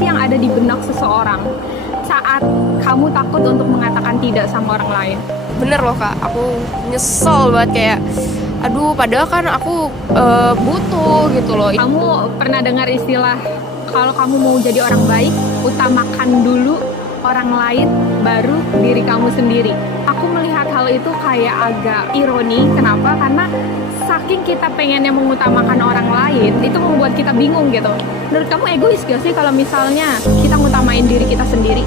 sih yang ada di benak seseorang saat kamu takut untuk mengatakan tidak sama orang lain? Bener loh Kak, aku nyesel banget kayak aduh padahal kan aku butuh gitu loh. Kamu pernah dengar istilah kalau kamu mau jadi orang baik, utamakan dulu orang lain baru diri kamu sendiri. Aku melihat hal itu kayak agak ironi. Kenapa? Karena saking kita pengennya mengutamakan orang lain, itu membuat kita bingung gitu. Menurut kamu egois gak sih kalau misalnya kita ngutamain diri kita sendiri?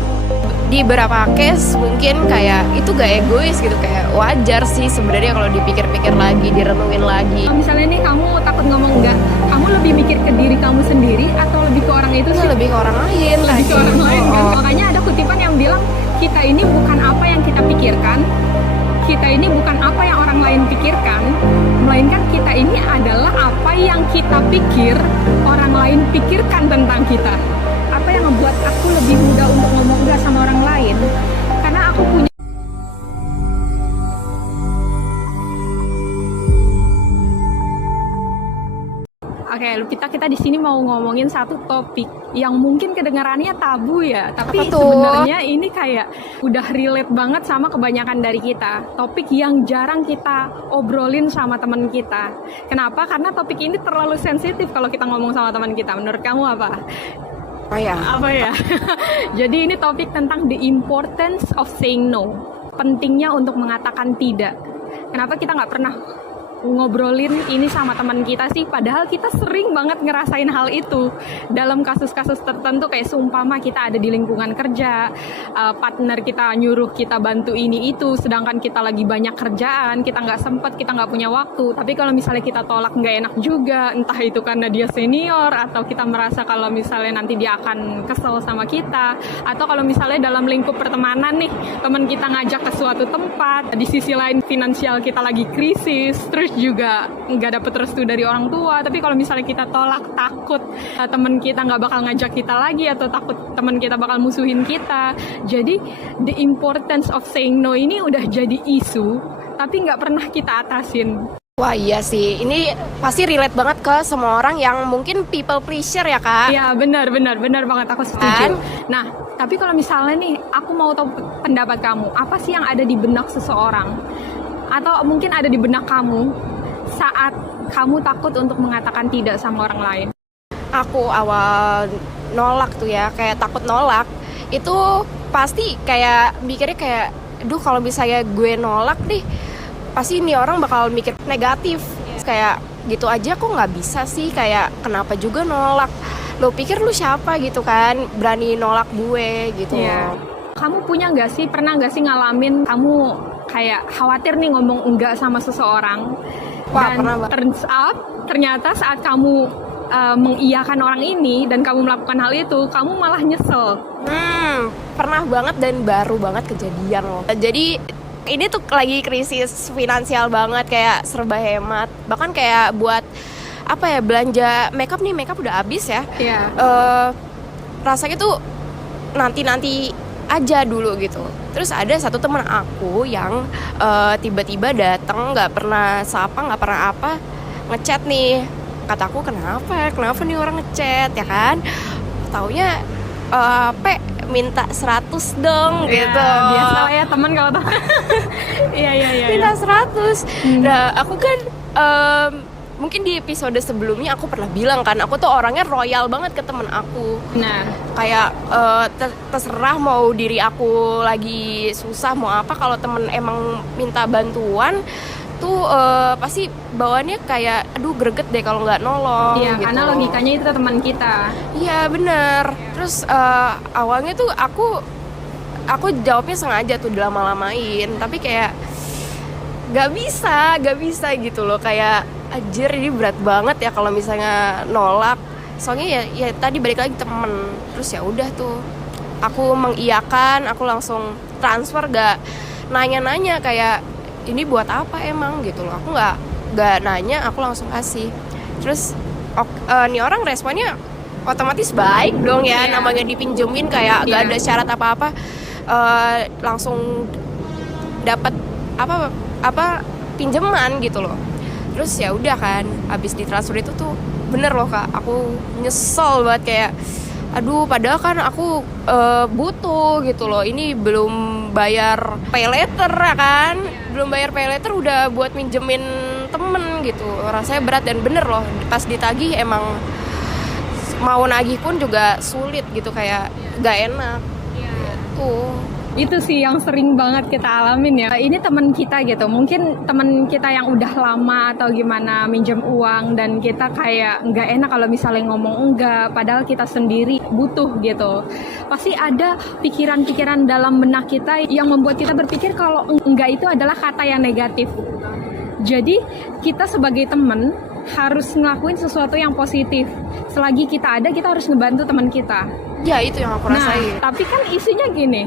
Di beberapa case mungkin kayak itu gak egois gitu, kayak wajar sih sebenarnya kalau dipikir-pikir lagi, direnungin lagi. Kalau misalnya nih kamu takut ngomong enggak, kamu lebih mikir ke diri kamu sendiri atau lebih ke orang itu sih? Lebih ke orang lain. Lebih ke orang lain kan? Makanya ada kutipan yang bilang kita ini bukan apa yang kita pikirkan, kita ini bukan apa yang orang lain pikirkan, melainkan kita ini adalah apa yang kita pikir orang lain pikirkan tentang kita. Apa yang membuat aku lebih mudah untuk ngomong enggak sama orang lain? Karena aku punya kita di sini mau ngomongin satu topik yang mungkin kedengarannya tabu ya, tapi sebenarnya ini kayak udah relate banget sama kebanyakan dari kita. Topik yang jarang kita obrolin sama teman kita. Kenapa? Karena topik ini terlalu sensitif kalau kita ngomong sama teman kita. Menurut kamu apa? Apa ya? Jadi ini topik tentang the importance of saying no. Pentingnya untuk mengatakan tidak. Kenapa kita nggak pernah ngobrolin ini sama teman kita sih, padahal kita sering banget ngerasain hal itu dalam kasus-kasus tertentu, kayak seumpama kita ada di lingkungan kerja, partner kita nyuruh kita bantu ini itu, sedangkan kita lagi banyak kerjaan, kita nggak sempet, kita nggak punya waktu. Tapi kalau misalnya kita tolak nggak enak juga, entah itu karena dia senior atau kita merasa kalau misalnya nanti dia akan kesel sama kita, atau kalau misalnya dalam lingkup pertemanan nih, teman kita ngajak ke suatu tempat, di sisi lain finansial kita lagi krisis, terus juga nggak dapet restu dari orang tua, tapi kalau misalnya kita tolak, takut teman kita nggak bakal ngajak kita lagi, atau takut teman kita bakal musuhin kita. Jadi the importance of saying no ini udah jadi isu, tapi nggak pernah kita atasin. Wah iya sih, ini pasti relate banget ke semua orang yang mungkin people pleasure ya Kak. Iya benar banget, aku setuju. Nah tapi kalau misalnya nih, aku mau tahu pendapat kamu, apa sih yang ada di benak seseorang, atau mungkin ada di benak kamu saat kamu takut untuk mengatakan tidak sama orang lain? Aku awal nolak tuh ya, kayak takut nolak, itu pasti kayak mikirnya kayak, duh kalau misalnya gue nolak nih, pasti ini orang bakal mikir negatif. Kayak gitu aja kok nggak bisa sih, kayak kenapa juga nolak? Lo pikir lu siapa gitu kan, berani nolak gue gitu. Kamu pernah nggak sih ngalamin kamu kayak khawatir nih ngomong enggak sama seseorang? Wah, dan turns up ternyata saat kamu mengiyakan orang ini dan kamu melakukan hal itu, kamu malah nyesel. Pernah banget dan baru banget kejadian loh. Jadi ini tuh lagi krisis finansial banget, kayak serba hemat. Bahkan kayak buat apa ya, belanja makeup udah habis ya. Rasanya tuh nanti aja dulu gitu. Terus ada satu teman aku yang tiba-tiba datang, nggak pernah sapa, nggak pernah apa, ngechat nih. Kataku kenapa nih orang ngechat ya kan? Taunya minta 100 dong gitu. Biasa lah ya teman kalau tahu. Iya. Minta 100. Nah aku kan mungkin di episode sebelumnya aku pernah bilang kan, aku tuh orangnya royal banget ke temen aku. Nah, kayak terserah mau diri aku lagi susah mau apa, kalau temen emang minta bantuan tuh pasti bawaannya kayak aduh greget deh kalau nggak nolong. Iya, gitu. Karena logikanya itu teman kita. Iya bener. Terus awalnya tuh aku jawabnya sengaja tuh dilama-lamain, tapi kayak gak bisa gitu loh, kayak anjir ini berat banget ya kalau misalnya nolak. Soalnya ya tadi balik lagi temen. Terus ya udah tuh aku mengiyakan, aku langsung transfer, gak nanya-nanya kayak ini buat apa emang gitu loh. Aku gak nanya, aku langsung kasih. Terus nih orang responnya otomatis baik dong ya, namanya dipinjemin kayak gak ada syarat apa-apa, langsung dapat apa pinjaman gitu loh. Terus ya udah kan, habis ditransfer itu tuh bener loh Kak, aku nyesel banget kayak aduh padahal kan aku butuh gitu loh, ini belum bayar pay letter ya kan, belum bayar pay letter udah buat minjemin temen gitu, rasanya berat. Dan bener loh, pas ditagih emang mau nagih pun juga sulit gitu, kayak gak enak gitu. Itu sih yang sering banget kita alamin ya. Ini teman kita gitu, mungkin teman kita yang udah lama atau gimana minjem uang, dan kita kayak nggak enak kalau misalnya ngomong enggak, padahal kita sendiri butuh gitu. Pasti ada pikiran-pikiran dalam benak kita yang membuat kita berpikir kalau enggak itu adalah kata yang negatif. Jadi kita sebagai teman harus ngelakuin sesuatu yang positif. Selagi kita ada, kita harus ngebantu teman kita. Ya itu yang aku rasain. Tapi kan isinya gini,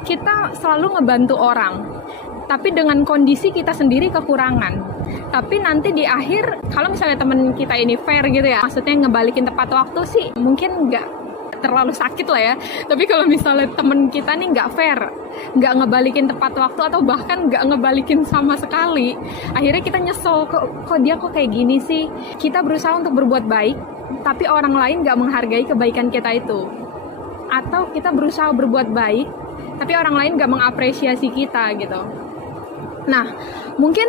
kita selalu ngebantu orang, tapi dengan kondisi kita sendiri kekurangan. Tapi nanti di akhir, kalau misalnya teman kita ini fair gitu ya, maksudnya ngebalikin tepat waktu sih, mungkin nggak terlalu sakit lah ya. Tapi kalau misalnya teman kita nih nggak fair, nggak ngebalikin tepat waktu, atau bahkan nggak ngebalikin sama sekali, akhirnya kita nyesel, kok dia kok kayak gini sih. Kita berusaha untuk berbuat baik, tapi orang lain nggak menghargai kebaikan kita itu. Atau kita berusaha berbuat baik, tapi orang lain gak mengapresiasi kita gitu. Nah, mungkin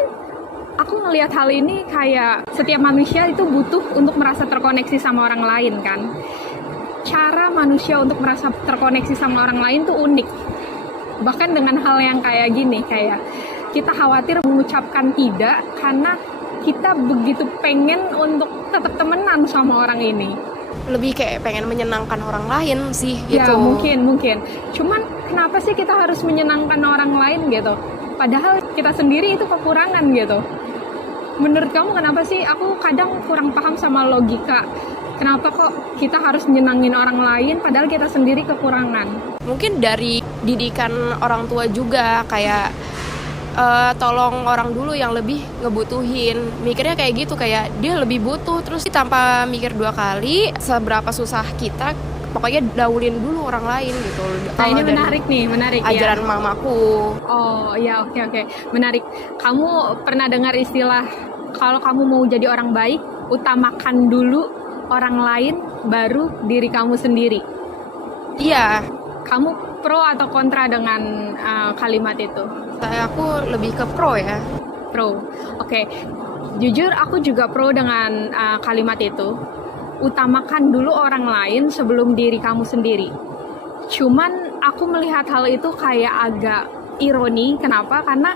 aku ngelihat hal ini kayak setiap manusia itu butuh untuk merasa terkoneksi sama orang lain kan. Cara manusia untuk merasa terkoneksi sama orang lain tuh unik. Bahkan dengan hal yang kayak gini, kayak kita khawatir mengucapkan tidak karena kita begitu pengen untuk tetap temenan sama orang ini. Lebih kayak pengen menyenangkan orang lain sih ya, gitu. mungkin. Cuman kenapa sih kita harus menyenangkan orang lain gitu? Padahal kita sendiri itu kekurangan gitu. Menurut kamu kenapa sih? Aku kadang kurang paham sama logika. Kenapa kok kita harus menyenangin orang lain padahal kita sendiri kekurangan? Mungkin dari didikan orang tua juga, kayak tolong orang dulu yang lebih ngebutuhin. Mikirnya kayak gitu, kayak dia lebih butuh, terus tanpa mikir dua kali seberapa susah kita, pokoknya dahulin dulu orang lain gitu. Nah ini menarik ajaran ya. mamaku. Oh ya, oke. Menarik. Kamu pernah dengar istilah kalau kamu mau jadi orang baik, utamakan dulu orang lain baru diri kamu sendiri. Iya. Kamu pro atau kontra dengan kalimat itu? Aku lebih ke pro ya. Pro. Oke. Jujur aku juga pro dengan kalimat itu. Utamakan dulu orang lain sebelum diri kamu sendiri. Cuman aku melihat hal itu kayak agak ironi. Kenapa? Karena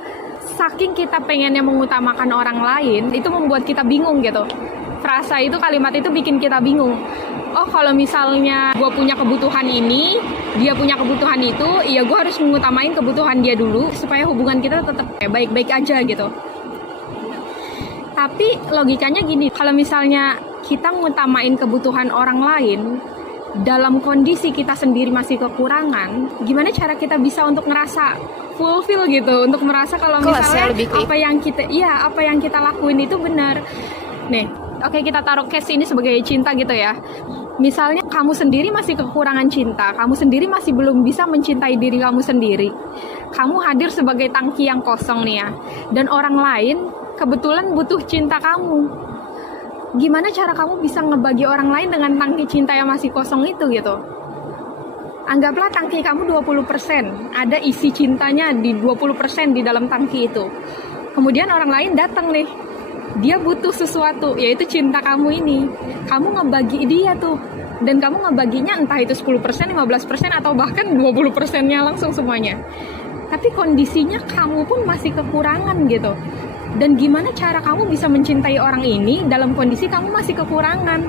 saking kita pengennya mengutamakan orang lain, itu membuat kita bingung gitu. Frasa itu, kalimat itu bikin kita bingung. Oh kalau misalnya gue punya kebutuhan ini, dia punya kebutuhan itu, ya gue harus mengutamain kebutuhan dia dulu supaya hubungan kita tetap baik-baik aja gitu. Tapi logikanya gini, kalau misalnya kita ngutamain kebutuhan orang lain dalam kondisi kita sendiri masih kekurangan, gimana cara kita bisa untuk ngerasa fulfill gitu, untuk merasa kalau misalnya apa yang kita lakuin itu benar. Nih, oke, kita taruh case ini sebagai cinta gitu ya. Misalnya kamu sendiri masih kekurangan cinta, kamu sendiri masih belum bisa mencintai diri kamu sendiri. Kamu hadir sebagai tangki yang kosong nih ya. Dan orang lain kebetulan butuh cinta kamu. Gimana cara kamu bisa ngebagi orang lain dengan tangki cinta yang masih kosong itu gitu? Anggaplah tangki kamu 20%, ada isi cintanya di 20% di dalam tangki itu. Kemudian orang lain datang nih, dia butuh sesuatu, yaitu cinta kamu ini. Kamu ngebagi dia tuh, dan kamu ngebaginya entah itu 10%, 15%, atau bahkan 20%-nya langsung semuanya. Tapi kondisinya kamu pun masih kekurangan gitu. Dan gimana cara kamu bisa mencintai orang ini dalam kondisi kamu masih kekurangan?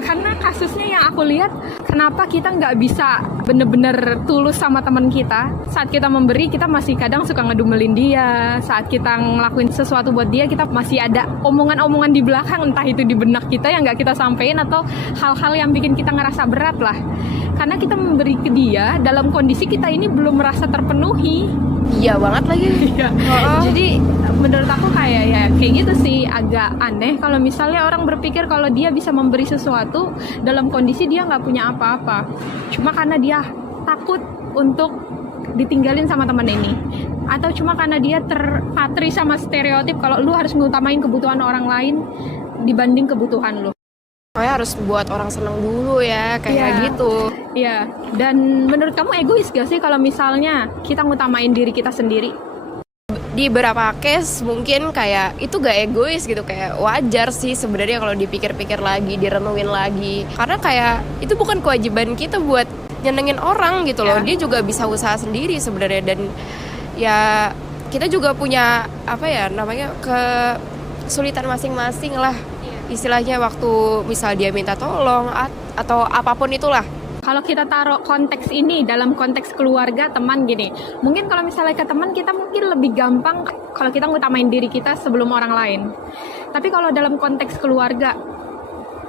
Karena kasusnya yang aku lihat, kenapa kita nggak bisa bener-bener tulus sama teman kita. Saat kita memberi, kita masih kadang suka ngedumelin dia. Saat kita ngelakuin sesuatu buat dia, kita masih ada omongan-omongan di belakang, entah itu di benak kita yang nggak kita sampein, atau hal-hal yang bikin kita ngerasa berat lah. Karena kita memberi ke dia dalam kondisi kita ini belum merasa terpenuhi. Iya banget lagi. Jadi menurut aku kayak gitu sih, agak aneh kalau misalnya orang berpikir kalau dia bisa memberi sesuatu dalam kondisi dia nggak punya apa-apa, cuma karena dia takut untuk ditinggalin sama teman ini, atau cuma karena dia terpatri sama stereotip kalau lu harus ngutamain kebutuhan orang lain dibanding kebutuhan lu. Pokoknya harus buat orang seneng dulu ya, kayak gitu. Iya, dan menurut kamu egois gak sih kalau misalnya kita ngutamain diri kita sendiri? Di beberapa case mungkin kayak itu gak egois gitu, kayak wajar sih sebenarnya kalau dipikir-pikir lagi, direnungin lagi, karena kayak itu bukan kewajiban kita buat nyenengin orang gitu loh. Dia juga bisa usaha sendiri sebenarnya, dan ya kita juga punya apa ya namanya, kesulitan masing-masing lah istilahnya waktu misal dia minta tolong atau apapun itulah. Kalau kita taruh konteks ini dalam konteks keluarga, teman gini, mungkin kalau misalnya ke teman kita mungkin lebih gampang kalau kita ngutamain diri kita sebelum orang lain. Tapi kalau dalam konteks keluarga,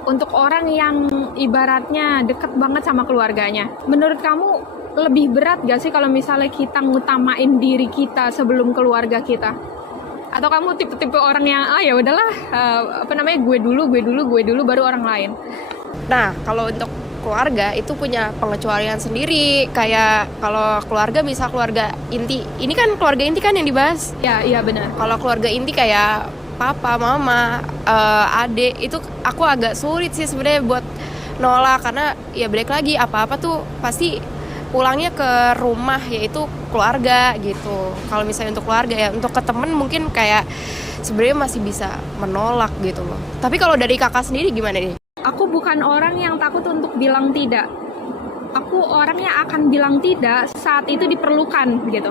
untuk orang yang ibaratnya deket banget sama keluarganya, menurut kamu lebih berat gak sih kalau misalnya kita ngutamain diri kita sebelum keluarga kita? Atau kamu tipe-tipe orang yang ya udahlah, gue dulu baru orang lain? Nah, kalau untuk keluarga itu punya pengecualian sendiri. Kayak kalau keluarga, misal keluarga inti, ini kan keluarga inti kan yang dibahas. Iya benar. Kalau keluarga inti kayak papa, mama, adik, itu aku agak sulit sih sebenarnya buat nolak, karena ya balik lagi apa-apa tuh pasti pulangnya ke rumah, yaitu keluarga gitu. Kalau misalnya untuk keluarga ya, untuk ke temen mungkin kayak sebenarnya masih bisa menolak gitu loh. Tapi kalau dari kakak sendiri gimana nih? Aku bukan orang yang takut untuk bilang tidak. Aku orang yang akan bilang tidak saat itu diperlukan gitu.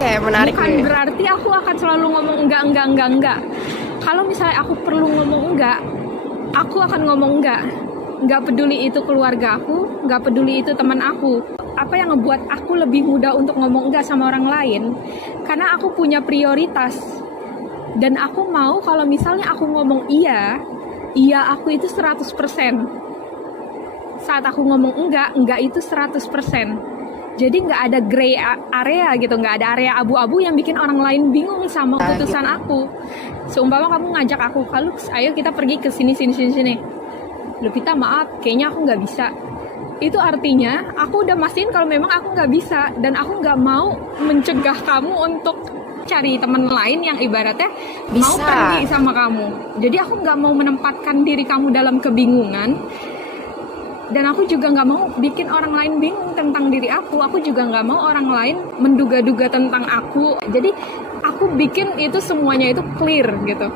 Oke, menarik. Bukan berarti aku akan selalu ngomong enggak. Kalau misalnya aku perlu ngomong enggak, aku akan ngomong enggak. Enggak peduli itu keluarga aku, enggak peduli itu teman aku. Apa yang ngebuat aku lebih mudah untuk ngomong enggak sama orang lain? Karena aku punya prioritas. Dan aku mau kalau misalnya aku ngomong iya aku itu 100%. Saat aku ngomong enggak itu 100%. Jadi nggak ada gray area gitu, nggak ada area abu-abu yang bikin orang lain bingung sama keputusan aku. Seumpama kamu ngajak aku, kalau ayo kita pergi ke sini. Loh Vita, maaf, kayaknya aku nggak bisa. Itu artinya aku udah mastiin kalau memang aku nggak bisa, dan aku nggak mau mencegah kamu untuk cari teman lain yang ibaratnya bisa mau pergi sama kamu. Jadi aku nggak mau menempatkan diri kamu dalam kebingungan, dan aku juga nggak mau bikin orang lain bingung tentang diri aku. Aku juga nggak mau orang lain menduga-duga tentang aku. Jadi aku bikin itu semuanya itu clear gitu.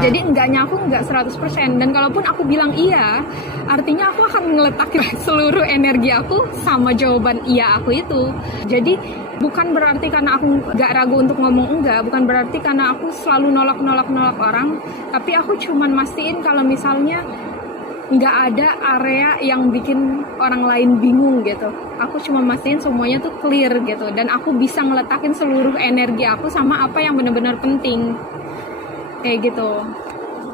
Jadi enggaknya aku enggak 100%. Dan kalaupun aku bilang iya, artinya aku akan ngeletakkan seluruh energi aku sama jawaban iya aku itu. Jadi bukan berarti karena aku enggak ragu untuk ngomong enggak, bukan berarti karena aku selalu nolak orang, tapi aku cuman mastiin kalau misalnya nggak ada area yang bikin orang lain bingung gitu. Aku cuma mastiin semuanya tuh clear gitu, dan aku bisa ngeletakin seluruh energi aku sama apa yang benar-benar penting. Kayak gitu.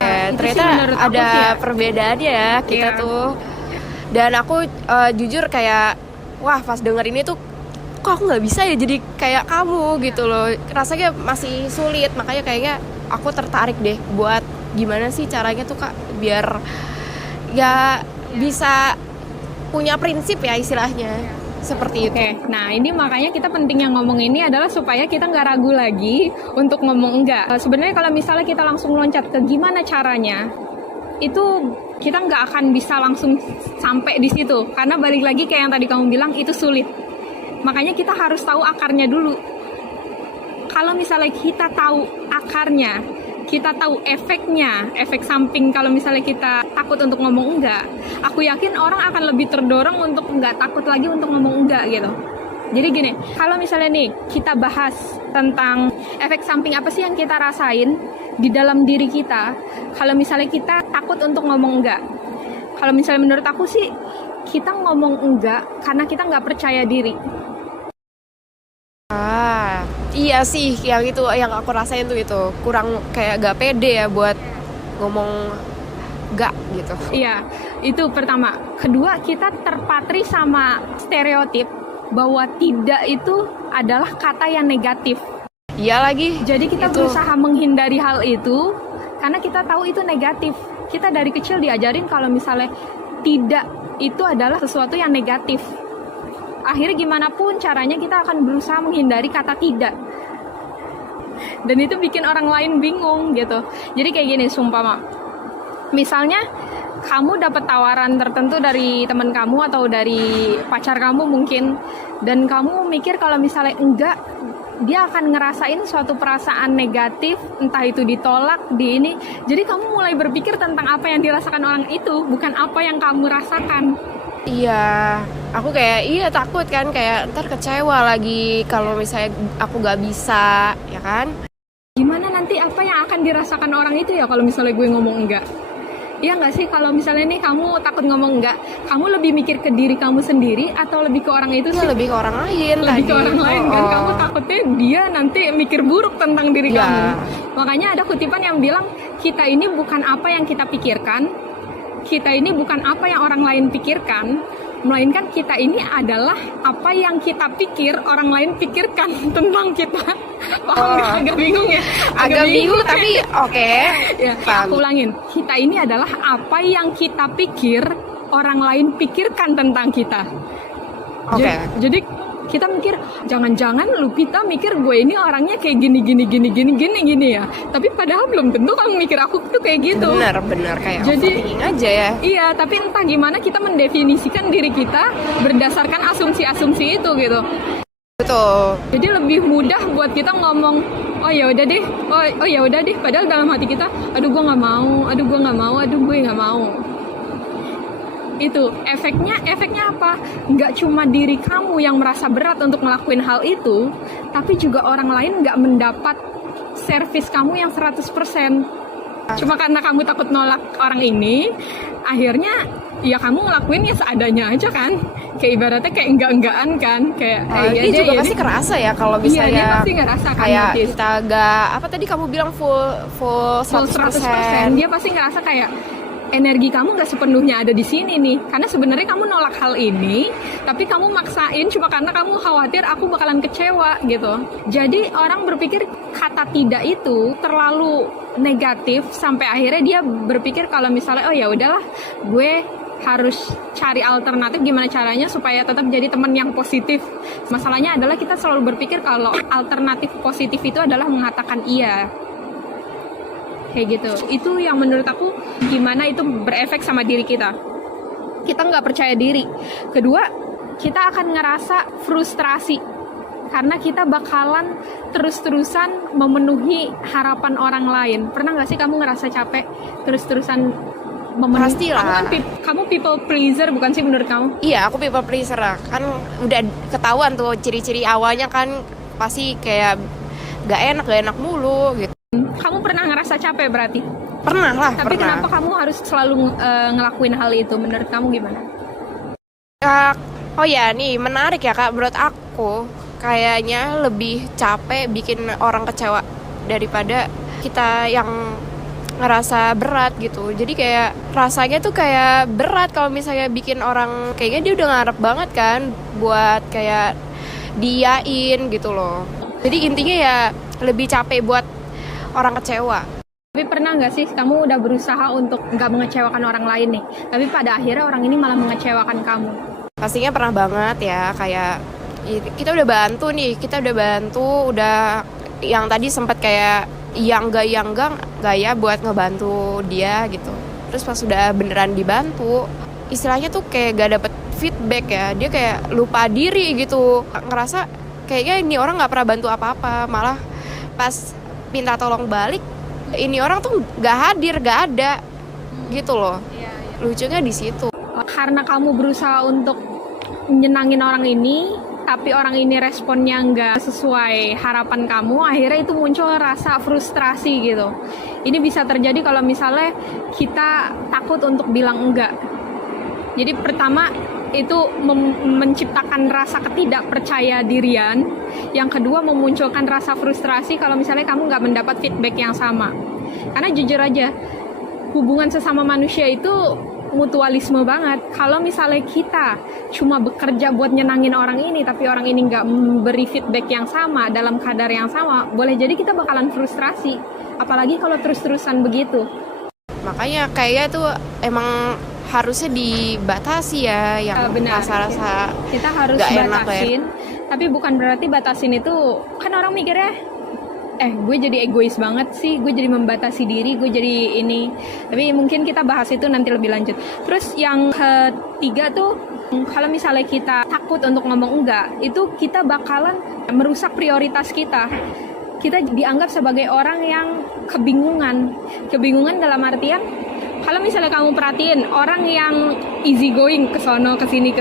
Ternyata ada perbedaannya ya kita tuh. Dan aku jujur kayak wah, pas denger ini tuh kok aku nggak bisa ya jadi kayak kamu gitu loh. Rasanya masih sulit, makanya kayaknya aku tertarik deh buat gimana sih caranya tuh Kak biar ya bisa punya prinsip ya istilahnya. Seperti itu. Nah ini makanya kita penting yang ngomong ini adalah supaya kita nggak ragu lagi untuk ngomong enggak. Sebenarnya kalau misalnya kita langsung loncat ke gimana caranya, itu kita nggak akan bisa langsung sampai di situ. Karena balik lagi kayak yang tadi kamu bilang, itu sulit. Makanya kita harus tahu akarnya dulu. Kalau misalnya kita tahu akarnya, kita tahu efeknya, efek samping kalau misalnya kita takut untuk ngomong enggak, aku yakin orang akan lebih terdorong untuk enggak takut lagi untuk ngomong enggak gitu. Jadi gini, kalau misalnya nih kita bahas tentang efek samping apa sih yang kita rasain di dalam diri kita kalau misalnya kita takut untuk ngomong enggak. Kalau misalnya menurut aku sih, kita ngomong enggak karena kita nggak percaya diri. Iya sih, yang itu yang aku rasain tuh itu kurang kayak gak pede ya buat ngomong gak gitu. Iya, itu pertama. Kedua, kita terpatri sama stereotip bahwa tidak itu adalah kata yang negatif. Iya lagi. Jadi kita berusaha menghindari hal itu karena kita tahu itu negatif. Kita dari kecil diajarin kalau misalnya tidak itu adalah sesuatu yang negatif. Akhirnya gimana pun caranya kita akan berusaha menghindari kata tidak. Dan itu bikin orang lain bingung gitu. Jadi kayak gini, sumpama Misalnya kamu dapat tawaran tertentu dari teman kamu atau dari pacar kamu mungkin, dan kamu mikir kalau misalnya enggak, dia akan ngerasain suatu perasaan negatif, entah itu ditolak, di ini. Jadi kamu mulai berpikir tentang apa yang dirasakan orang itu, bukan apa yang kamu rasakan. Iya, aku kayak takut kan, kayak ntar kecewa lagi kalau misalnya aku gak bisa, ya kan? Gimana nanti apa yang akan dirasakan orang itu ya kalau misalnya gue ngomong enggak? Iya nggak sih, kalau misalnya nih kamu takut ngomong enggak, kamu lebih mikir ke diri kamu sendiri atau lebih ke orang itu sih? Lebih ke orang lain Lebih tadi. ke orang lain kan, kamu takutnya dia nanti mikir buruk tentang diri Iya. kamu. Makanya ada kutipan yang bilang, kita ini bukan apa yang kita pikirkan, kita ini bukan apa yang orang lain pikirkan, melainkan kita ini adalah apa yang kita pikir orang lain pikirkan tentang kita. Paham nggak? Agak bingung ya? Agak bingung tapi oke. Ya, aku ulangin. Kita ini adalah apa yang kita pikir orang lain pikirkan tentang kita. Oke. Jadi kita mikir, jangan-jangan Lupita mikir gue ini orangnya kayak gini ya. Tapi padahal belum tentu kamu mikir aku tuh kayak gitu. Benar kayak Jadi overthinking aja ya. iya, tapi entah gimana kita mendefinisikan diri kita berdasarkan asumsi-asumsi itu gitu. Betul. Jadi lebih mudah buat kita ngomong, oh ya udah deh, oh ya udah deh. Padahal dalam hati kita, aduh gue nggak mau, aduh gue nggak mau. Itu efeknya apa? Nggak cuma diri kamu yang merasa berat untuk ngelakuin hal itu, tapi juga orang lain nggak mendapat servis kamu yang 100%. Cuma karena kamu takut nolak orang ini, akhirnya ya kamu ngelakuin ya seadanya aja kan. Kayak ibaratnya kayak enggak-enggaan kan, kayak Dia juga pasti kerasa ya kalau misalnya dia pasti ngerasa kan, kayak notice. kita agak apa tadi kamu bilang full 100%. Dia pasti ngerasa kayak energi kamu nggak sepenuhnya ada di sini nih, karena sebenarnya kamu nolak hal ini, tapi kamu maksain cuma karena kamu khawatir aku bakalan kecewa gitu. Jadi orang berpikir kata tidak itu terlalu negatif sampai akhirnya dia berpikir kalau misalnya oh ya udahlah, gue harus cari alternatif gimana caranya supaya tetap jadi teman yang positif. Masalahnya adalah kita selalu berpikir kalau alternatif positif itu adalah mengatakan iya. Kayak gitu. Itu yang menurut aku gimana itu berefek sama diri kita. Kita nggak percaya diri. Kedua, kita akan ngerasa frustrasi karena kita bakalan terus-terusan memenuhi harapan orang lain. Pernah nggak sih kamu ngerasa capek terus-terusan memenuhi? Pastilah. Kamu people pleaser bukan sih menurut kamu? Iya, aku people pleaser lah. Kan udah ketahuan tuh ciri-ciri awalnya kan pasti kayak gak enak mulu gitu. Kamu pernah ngerasa capek berarti? Pernah lah. Tapi kenapa kamu harus selalu ngelakuin hal itu? Menurut kamu gimana? Oh ya, nih menarik ya Kak. Menurut aku kayaknya lebih capek bikin orang kecewa daripada kita yang ngerasa berat gitu. Jadi kayak rasanya tuh kayak berat kalau misalnya bikin orang, kayaknya dia udah ngarep banget kan buat kayak diain gitu loh. Jadi intinya ya lebih capek buat orang kecewa. Tapi pernah nggak sih kamu udah berusaha untuk nggak mengecewakan orang lain nih, tapi pada akhirnya orang ini malah mengecewakan kamu? Pastinya pernah banget ya, kayak kita udah bantu, udah yang tadi sempat kayak yang enggak ya buat ngebantu dia gitu. Terus pas udah beneran dibantu, istilahnya tuh kayak gak dapet feedback ya, dia kayak lupa diri gitu, ngerasa kayaknya ini orang nggak pernah bantu apa-apa, malah pas minta tolong balik ini orang tuh gak hadir, gak ada gitu loh. Lucunya di situ. Karena kamu berusaha untuk nyenangin orang ini, tapi orang ini responnya nggak sesuai harapan kamu, akhirnya itu muncul rasa frustrasi gitu. Ini bisa terjadi kalau misalnya kita takut untuk bilang enggak. Jadi pertama itu menciptakan rasa ketidakpercaya dirian. Yang kedua memunculkan rasa frustrasi kalau misalnya kamu nggak mendapat feedback yang sama. Karena jujur aja, hubungan sesama manusia itu mutualisme banget. Kalau misalnya kita cuma bekerja buat nyenangin orang ini, tapi orang ini nggak memberi feedback yang sama dalam kadar yang sama, boleh jadi kita bakalan frustrasi. Apalagi kalau terus-terusan begitu. Makanya kayaknya tuh emang harusnya dibatasi ya yang rasa-rasa kita harus gak enak batasin, tapi bukan berarti batasin itu kan orang mikirnya gue jadi egois banget sih, gue jadi membatasi diri, gue jadi ini. Tapi mungkin kita bahas itu nanti lebih lanjut. Terus yang ketiga tuh, kalau misalnya kita takut untuk ngomong enggak, itu kita bakalan merusak prioritas kita. Kita dianggap sebagai orang yang kebingungan. Kebingungan dalam artian, kalau misalnya kamu perhatiin orang yang easy going ke sono ke sini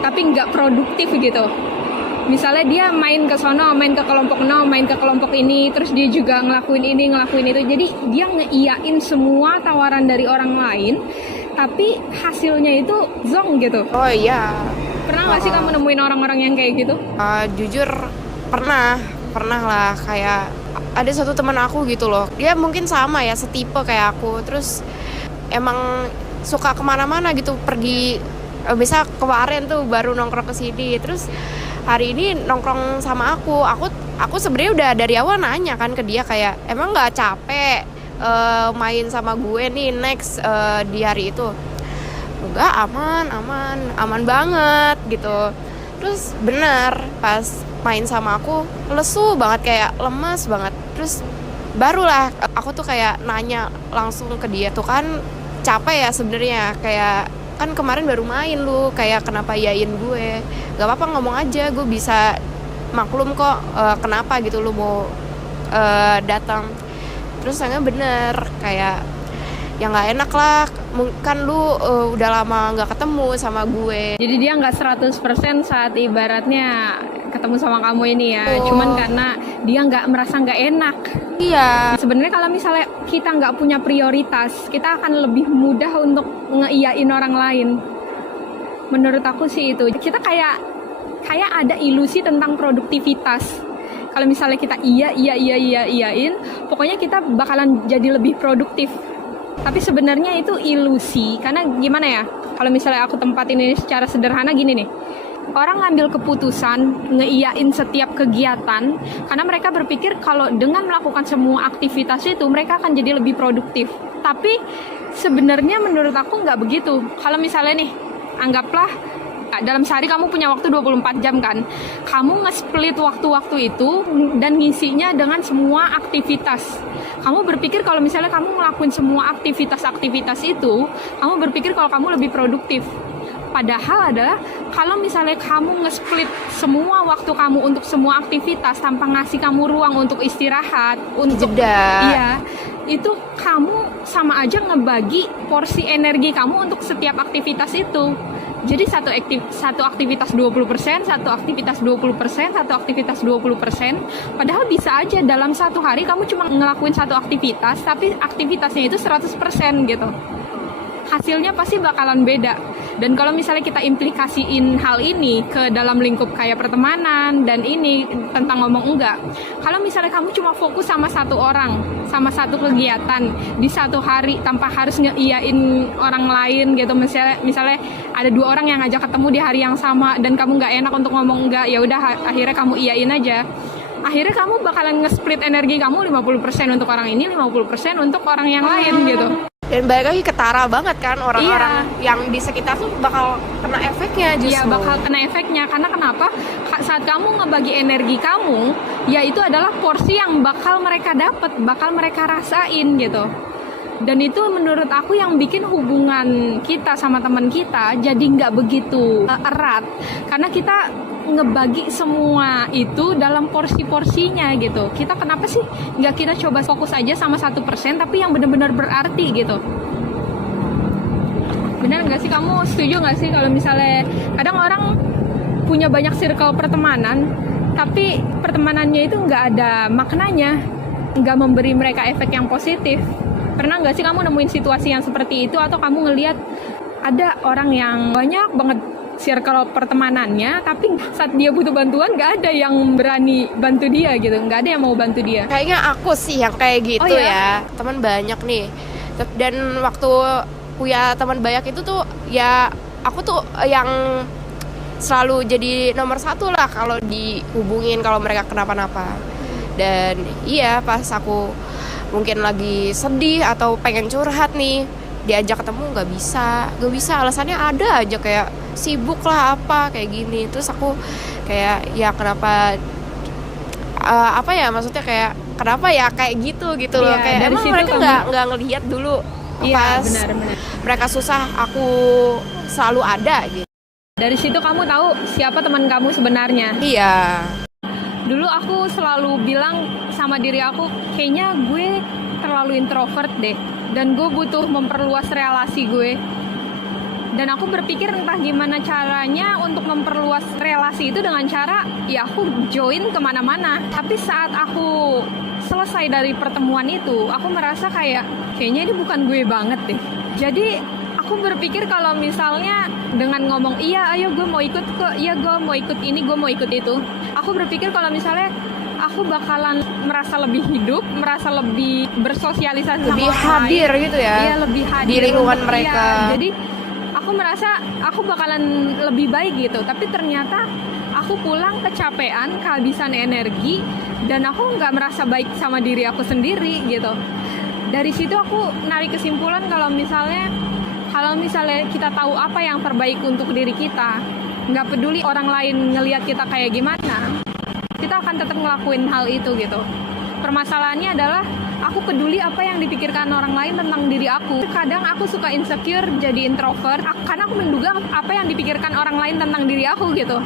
tapi nggak produktif gitu. Misalnya dia main ke sono, main ke kelompok no, main ke kelompok ini, terus dia juga ngelakuin ini, ngelakuin itu. Jadi dia ngeiyain semua tawaran dari orang lain, tapi hasilnya itu zong gitu. Oh iya. Pernah nggak sih kamu nemuin orang-orang yang kayak gitu? Jujur pernah lah. Kayak ada satu teman aku gitu loh, dia mungkin sama ya, setipe kayak aku, terus emang suka kemana-mana gitu, pergi. Bisa kemarin tuh baru nongkrong ke sini, terus hari ini nongkrong sama aku sebenarnya udah dari awal nanya kan ke dia kayak, emang nggak capek main sama gue nih next di hari itu? Enggak, aman banget gitu. Terus bener pas main sama aku lesu banget, kayak lemas banget. Terus barulah aku tuh kayak nanya langsung ke dia, tuh kan capek ya sebenarnya, kayak kan kemarin baru main lu, kayak kenapa yain gue? Gak apa-apa, ngomong aja, gue bisa maklum kok kenapa gitu lu mau datang. Terus saya bener kayak ya nggak enak lah, kan lu udah lama nggak ketemu sama gue. Jadi dia nggak 100% saat ibaratnya ketemu sama kamu ini ya, cuman karena dia merasa nggak enak. Iya. Sebenarnya kalau misalnya kita nggak punya prioritas, kita akan lebih mudah untuk ngeiyain orang lain. Menurut aku sih itu. Kita kayak ada ilusi tentang produktivitas. Kalau misalnya kita iyain, pokoknya kita bakalan jadi lebih produktif. Tapi sebenarnya itu ilusi, karena gimana ya? Kalau misalnya aku tempatin ini secara sederhana gini nih. Orang ngambil keputusan ngeiyain setiap kegiatan karena mereka berpikir kalau dengan melakukan semua aktivitas itu mereka akan jadi lebih produktif. Tapi sebenarnya menurut aku nggak begitu. Kalau misalnya nih, anggaplah dalam sehari kamu punya waktu 24 jam kan. Kamu nge-split waktu-waktu itu dan ngisinya dengan semua aktivitas. Kamu berpikir kalau misalnya kamu ngelakuin semua aktivitas itu, kamu berpikir kalau kamu lebih produktif. Padahal adalah kalau misalnya kamu nge-split semua waktu kamu untuk semua aktivitas tanpa ngasih kamu ruang untuk istirahat, untuk jeda. Iya, itu kamu sama aja ngebagi porsi energi kamu untuk setiap aktivitas itu. Jadi satu aktivitas 20%, satu aktivitas 20%, satu aktivitas 20%. Padahal bisa aja dalam satu hari kamu cuma ngelakuin satu aktivitas, tapi aktivitasnya itu 100% gitu. Hasilnya pasti bakalan beda. Dan kalau misalnya kita implikasiin hal ini ke dalam lingkup kayak pertemanan dan ini tentang ngomong enggak, kalau misalnya kamu cuma fokus sama satu orang, sama satu kegiatan di satu hari tanpa harus ngeiyain orang lain gitu, misalnya ada 2 orang yang ngajak ketemu di hari yang sama dan kamu nggak enak untuk ngomong enggak, ya udah akhirnya kamu iyain aja. Akhirnya kamu bakalan nge-split energi kamu 50% untuk orang ini, 50% untuk orang yang lain gitu. Dan balik lagi ketara banget kan orang-orang yang di sekitar tuh bakal kena efeknya justru. Iya, bakal kena efeknya. Karena kenapa? Saat kamu ngebagi energi kamu, ya itu adalah porsi yang bakal mereka dapat, bakal mereka rasain gitu. Dan itu menurut aku yang bikin hubungan kita sama teman kita jadi nggak begitu erat. Karena kita ngebagi semua itu dalam porsi-porsinya gitu. Kita kenapa sih nggak kita coba fokus aja sama 1% tapi yang benar-benar berarti gitu. Benar nggak sih, kamu setuju nggak sih kalau misalnya kadang orang punya banyak circle pertemanan tapi pertemanannya itu nggak ada maknanya, nggak memberi mereka efek yang positif. Pernah nggak sih kamu nemuin situasi yang seperti itu, atau kamu ngelihat ada orang yang banyak banget circle pertemanannya, tapi saat dia butuh bantuan nggak ada yang berani bantu dia gitu, nggak ada yang mau bantu dia? Kayaknya aku sih yang kayak gitu ya. Teman banyak nih, dan waktu punya teman banyak itu tuh ya aku tuh yang selalu jadi nomor 1 lah kalau dihubungin kalau mereka kenapa-napa. Dan iya, pas aku mungkin lagi sedih atau pengen curhat nih, diajak ketemu nggak bisa, alasannya ada aja, kayak sibuk lah apa kayak gini. Terus aku kayak ya kenapa apa ya, maksudnya kayak kenapa ya kayak gitu loh, Iya, kayak dari emang situ mereka kamu- nggak ngelihat dulu Iya, pas benar-benar. mereka susah aku selalu ada gitu. Dari situ kamu tahu siapa teman kamu sebenarnya. Iya. Dulu aku selalu bilang sama diri aku, kayaknya gue terlalu introvert deh, dan gue butuh memperluas relasi gue. Dan aku berpikir entah gimana caranya untuk memperluas relasi itu dengan cara, ya aku join kemana-mana. Tapi saat aku selesai dari pertemuan itu, aku merasa kayaknya ini bukan gue banget deh. Jadi aku berpikir kalau misalnya dengan ngomong, iya ayo gue mau ikut kok, iya gue mau ikut ini, gue mau ikut itu. Aku berpikir kalau misalnya aku bakalan merasa lebih hidup, merasa lebih bersosialisasi Lebih sama orang hadir lain. gitu ya, Iya, lebih hadir di lingkungan untuk- mereka. iya, jadi aku merasa aku bakalan lebih baik gitu. Tapi ternyata aku pulang kecapean, kehabisan energi, dan aku nggak merasa baik sama diri aku sendiri gitu. Dari situ aku narik kesimpulan kalau misalnya kita tahu apa yang terbaik untuk diri kita, nggak peduli orang lain ngelihat kita kayak gimana, kita akan tetap ngelakuin hal itu gitu. Permasalahannya adalah aku peduli apa yang dipikirkan orang lain tentang diri aku. Kadang aku suka insecure jadi introvert karena aku menduga apa yang dipikirkan orang lain tentang diri aku gitu.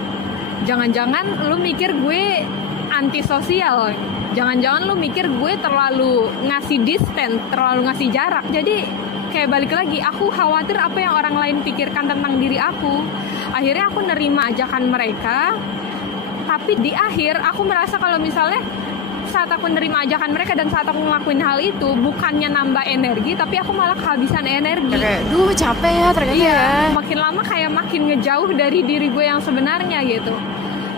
Jangan-jangan lu mikir gue antisosial, jangan-jangan lu mikir gue terlalu ngasih distance, terlalu ngasih jarak. Jadi kayak balik lagi, aku khawatir apa yang orang lain pikirkan tentang diri aku. Akhirnya aku nerima ajakan mereka, tapi di akhir aku merasa kalau misalnya saat aku nerima ajakan mereka dan saat aku ngelakuin hal itu, bukannya nambah energi, tapi aku malah kehabisan energi. Kayak, duh capek ya ternyata Iya, ya. makin lama kayak makin ngejauh dari diri gue yang sebenarnya gitu.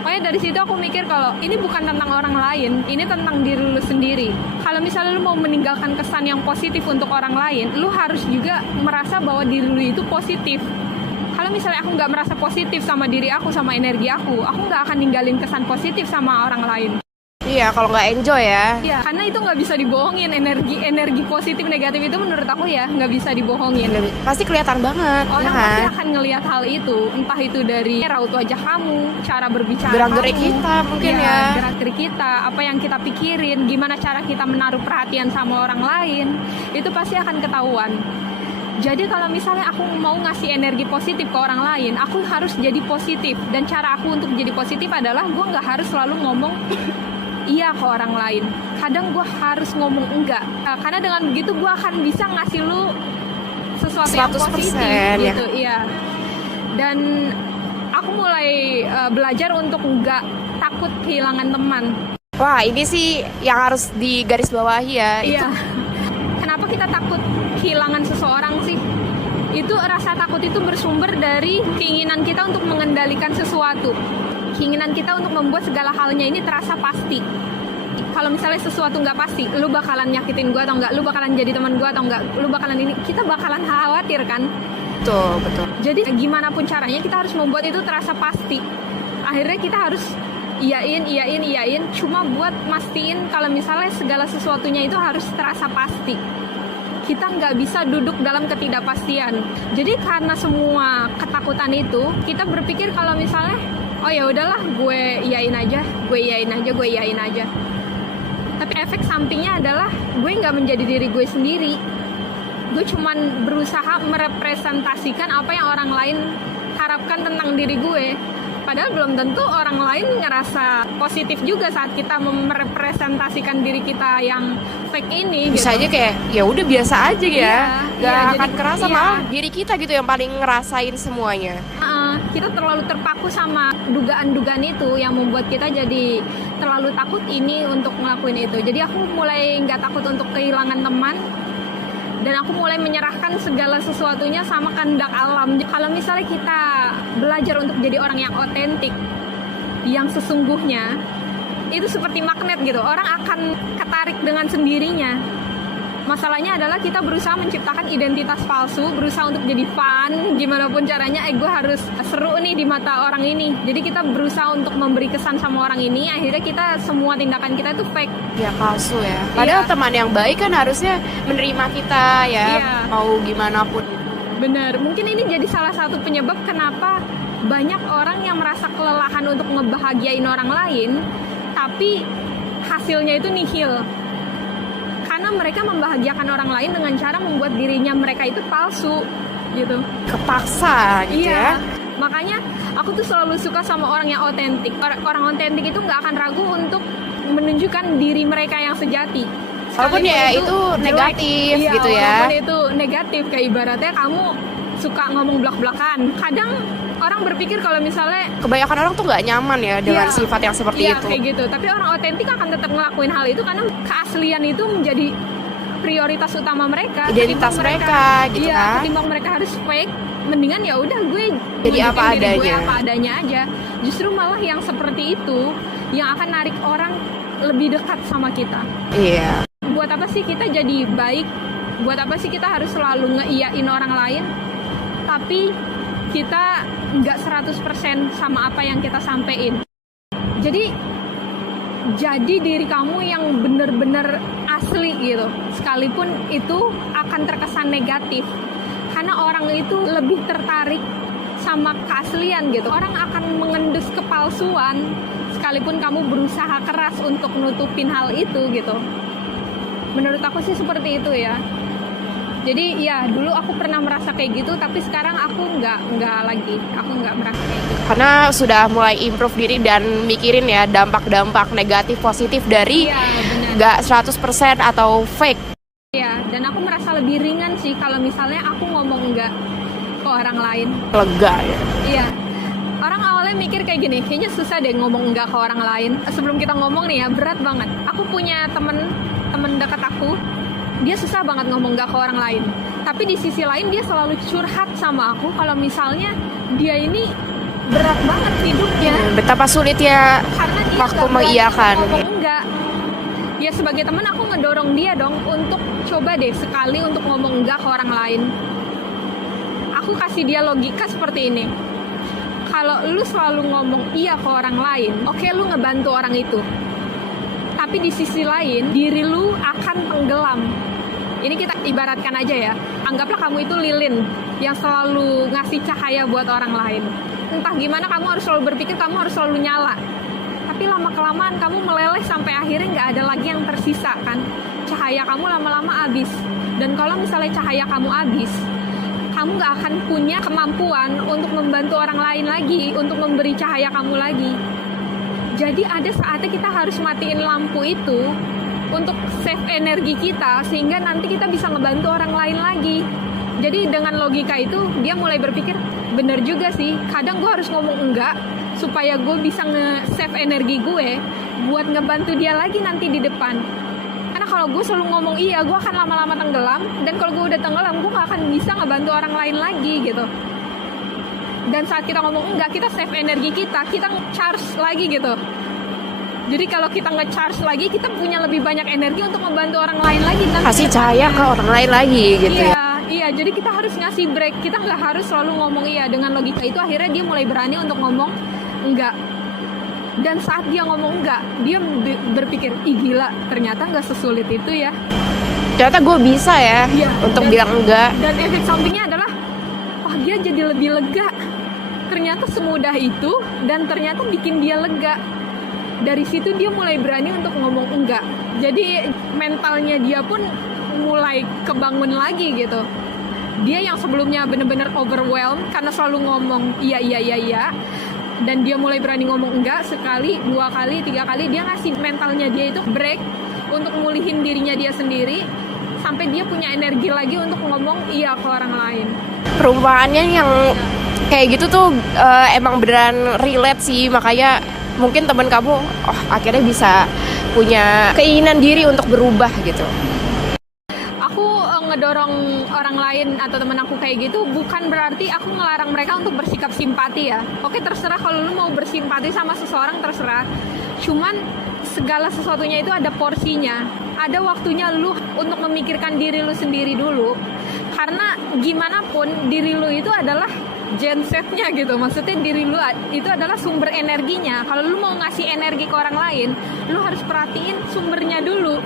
Makanya dari situ aku mikir kalau ini bukan tentang orang lain, ini tentang diri lu sendiri. Kalau misalnya lu mau meninggalkan kesan yang positif untuk orang lain, lu harus juga merasa bahwa diri lu itu positif. Kalau misalnya aku nggak merasa positif sama diri aku, sama energi aku nggak akan ninggalin kesan positif sama orang lain. Iya, kalau nggak enjoy ya. Iya, karena itu nggak bisa dibohongin. Energi positif negatif itu menurut aku ya nggak bisa dibohongin. Pasti kelihatan banget, Orang ya pasti kan? akan ngelihat hal itu, entah itu dari raut wajah kamu, cara berbicara Gerak-gerik kamu, kita mungkin ya. gerak-gerik kita, apa yang kita pikirin, gimana cara kita menaruh perhatian sama orang lain, itu pasti akan ketahuan. Jadi kalau misalnya aku mau ngasih energi positif ke orang lain, aku harus jadi positif. Dan cara aku untuk jadi positif adalah gue nggak harus selalu ngomong iya ke orang lain. Kadang gue harus ngomong enggak. Karena dengan begitu gue akan bisa ngasih lu sesuatu yang 100% positif ya. gitu, iya. Dan aku mulai belajar untuk enggak takut kehilangan teman. Wah, ini sih yang harus digarisbawahi ya. Iya. Kenapa kita takut kehilangan seseorang sih? Itu rasa takut itu bersumber dari keinginan kita untuk mengendalikan sesuatu. Keinginan kita untuk membuat segala halnya ini terasa pasti. Kalau misalnya sesuatu nggak pasti, lu bakalan nyakitin gue atau nggak, lu bakalan jadi teman gue atau nggak, lu bakalan ini, kita bakalan khawatir kan. Betul. Jadi gimana pun caranya kita harus membuat itu terasa pasti. Akhirnya kita harus iyain, cuma buat mastiin kalau misalnya segala sesuatunya itu harus terasa pasti. Kita nggak bisa duduk dalam ketidakpastian. Jadi karena semua ketakutan itu, kita berpikir kalau misalnya, oh ya udahlah, gue iyain aja. Tapi efek sampingnya adalah gue nggak menjadi diri gue sendiri. Gue cuman berusaha merepresentasikan apa yang orang lain harapkan tentang diri gue. Padahal belum tentu orang lain ngerasa positif juga saat kita merepresentasikan diri kita yang fake ini. Bisa gitu. aja kayak ya udah biasa aja ya. Iya, Gak iya, akan jadi- kerasa, iya. malah diri kita gitu yang paling ngerasain semuanya. Kita terlalu terpaku sama dugaan-dugaan itu yang membuat kita jadi terlalu takut ini untuk ngelakuin itu. Jadi aku mulai nggak takut untuk kehilangan teman, dan aku mulai menyerahkan segala sesuatunya sama kehendak alam. Kalau misalnya kita belajar untuk jadi orang yang otentik, yang sesungguhnya, itu seperti magnet gitu. Orang akan ketarik dengan sendirinya. Masalahnya adalah kita berusaha menciptakan identitas palsu, berusaha untuk jadi fun, gimana pun caranya, gue harus seru nih di mata orang ini. Jadi kita berusaha untuk memberi kesan sama orang ini, akhirnya kita semua tindakan kita itu fake. Ya palsu ya. Padahal Iya. teman yang baik kan harusnya menerima kita ya, Iya. mau gimana pun. Bener, mungkin ini jadi salah satu penyebab kenapa banyak orang yang merasa kelelahan untuk ngebahagiain orang lain, tapi hasilnya itu nihil. Karena mereka membahagiakan orang lain dengan cara membuat dirinya mereka itu palsu gitu. Kepaksa gitu ya. Makanya aku tuh selalu suka sama orang yang otentik. Orang otentik itu nggak akan ragu untuk menunjukkan diri mereka yang sejati. Walaupun ya itu negatif iya, gitu ya. Walaupun itu negatif, kayak ibaratnya kamu suka ngomong belak-belakan. Kadang orang berpikir kalau misalnya Kebanyakan orang tuh nggak nyaman ya dengan sifat yang seperti iya, itu. kayak gitu. Tapi orang otentik akan tetap ngelakuin hal itu karena keaslian itu menjadi prioritas utama mereka. Identitas Ketimbang mereka gitu iya, kan. ketimbang mereka harus fake, mendingan ya udah gue Jadi nunjukin apa diri gue adanya. apa adanya aja. Justru malah yang seperti itu yang akan narik orang lebih dekat sama kita. Iya. Buat apa sih kita jadi baik? Buat apa sih kita harus selalu ngeiyain orang lain? Tapi kita nggak 100% sama apa yang kita sampein. Jadi diri kamu yang bener-bener asli gitu. Sekalipun itu akan terkesan negatif. Karena orang itu lebih tertarik sama keaslian gitu. Orang akan mengendus kepalsuan sekalipun kamu berusaha keras untuk nutupin hal itu gitu. Menurut aku sih seperti itu ya. Jadi ya dulu aku pernah merasa kayak gitu, tapi sekarang aku nggak lagi. Aku nggak merasa kayak gitu. Karena sudah mulai improve diri dan mikirin ya dampak-dampak negatif positif dari Iya benar. nggak 100% atau fake. Iya, dan aku merasa lebih ringan sih kalau misalnya aku ngomong enggak ke orang lain. Lega ya. Iya. Orang awalnya mikir kayak gini, kayaknya susah deh ngomong enggak ke orang lain. Sebelum kita ngomong nih ya, berat banget. Aku punya temen dekat aku, dia susah banget ngomong enggak ke orang lain. Tapi di sisi lain dia selalu curhat sama aku kalau misalnya dia ini berat banget hidupnya. Betapa sulit ya Karena dia waktu nggak berani mengiyakan. ngomong enggak. Ya sebagai teman aku ngedorong dia dong untuk coba deh sekali untuk ngomong enggak ke orang lain. Aku kasih dia logika seperti ini. Kalau lu selalu ngomong iya ke orang lain, oke, lu ngebantu orang itu. Tapi di sisi lain, diri lu akan tenggelam. Ini kita ibaratkan aja ya. Anggaplah kamu itu lilin yang selalu ngasih cahaya buat orang lain. Entah gimana kamu harus selalu berpikir kamu harus selalu nyala. Tapi lama-kelamaan kamu meleleh sampai akhirnya nggak ada lagi yang tersisa kan. Cahaya kamu lama-lama habis. Dan kalau misalnya cahaya kamu habis, kamu nggak akan punya kemampuan untuk membantu orang lain lagi, untuk memberi cahaya kamu lagi. Jadi ada saatnya kita harus matiin lampu itu untuk save energi kita, sehingga nanti kita bisa ngebantu orang lain lagi. Jadi dengan logika itu, dia mulai berpikir, bener juga sih, kadang gue harus ngomong enggak, supaya gue bisa nge-save energi gue, buat ngebantu dia lagi nanti di depan. Karena kalau gue selalu ngomong iya, gue akan lama-lama tenggelam, dan kalau gue udah tenggelam, gue gak akan bisa ngebantu orang lain lagi gitu. Dan saat kita ngomong enggak, kita save energi kita nge-charge lagi gitu. Jadi kalau kita nge-charge lagi, kita punya lebih banyak energi untuk membantu orang lain lagi. Kasih cahaya ke orang lain lagi gitu ya. Iya, jadi kita harus ngasih break. Kita nggak harus selalu ngomong iya. Dengan logika itu akhirnya dia mulai berani untuk ngomong enggak. Dan saat dia ngomong enggak, dia berpikir, ih gila, ternyata nggak sesulit itu ya. Ternyata gue bisa ya untuk bilang enggak. Dan efek sampingnya adalah, wah dia jadi lebih lega. Ternyata semudah itu, dan ternyata bikin dia lega. Dari situ dia mulai berani untuk ngomong enggak. Jadi mentalnya dia pun mulai kebangun lagi gitu. Dia yang sebelumnya bener-bener overwhelmed karena selalu ngomong iya, dan dia mulai berani ngomong enggak sekali, 2 kali, 3 kali. Dia ngasih mentalnya dia itu break untuk mulihin dirinya dia sendiri, sampai dia punya energi lagi untuk ngomong iya ke orang lain. Perumpamannya yang kayak gitu tuh emang beneran relate sih. Makanya mungkin teman kamu akhirnya bisa punya keinginan diri untuk berubah gitu. Aku ngedorong orang lain atau temen aku kayak gitu bukan berarti aku ngelarang mereka untuk bersikap simpati ya. Oke, terserah kalau lu mau bersimpati sama seseorang, terserah. Cuman segala sesuatunya itu ada porsinya. Ada waktunya lu untuk memikirkan diri lu sendiri dulu. Karena gimana pun diri lu itu adalah gensetnya gitu. Maksudnya diri lu itu adalah sumber energinya. Kalau lu mau ngasih energi ke orang lain, lu harus perhatiin sumbernya dulu.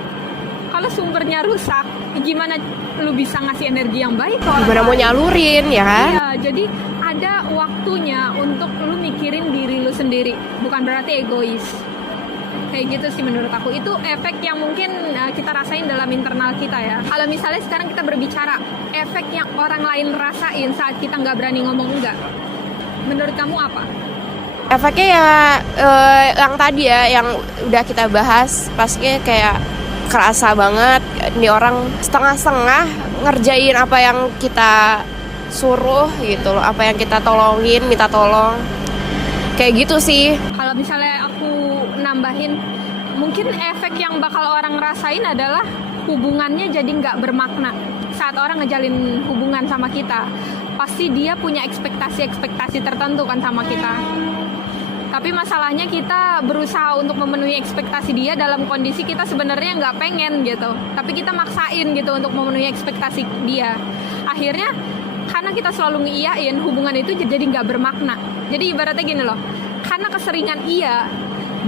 Kalau sumbernya rusak, gimana lu bisa ngasih energi yang baik ke orang Gimana mau lain? nyalurin ya kan? Iya, jadi ada waktunya untuk lu mikirin diri lu sendiri. Bukan berarti egois. Kayak gitu sih menurut aku. Itu efek yang mungkin kita rasain dalam internal kita ya. Kalau misalnya sekarang kita berbicara efek yang orang lain rasain saat kita nggak berani ngomong enggak, menurut kamu apa? Efeknya ya yang tadi ya, yang udah kita bahas, pastinya kayak kerasa banget ini orang setengah-setengah ngerjain apa yang kita suruh gitu loh, apa yang kita tolongin, minta tolong. Kayak gitu sih. Kalau misalnya aku nambahin, mungkin efek yang bakal orang rasain adalah hubungannya jadi nggak bermakna. Saat orang ngejalin hubungan sama kita, pasti dia punya ekspektasi tertentu kan sama kita. Tapi masalahnya kita berusaha untuk memenuhi ekspektasi dia dalam kondisi kita sebenarnya nggak pengen gitu. Tapi kita maksain gitu untuk memenuhi ekspektasi dia. Akhirnya karena kita selalu ngeiyain, hubungan itu jadi nggak bermakna. Jadi ibaratnya gini loh, karena keseringan iya,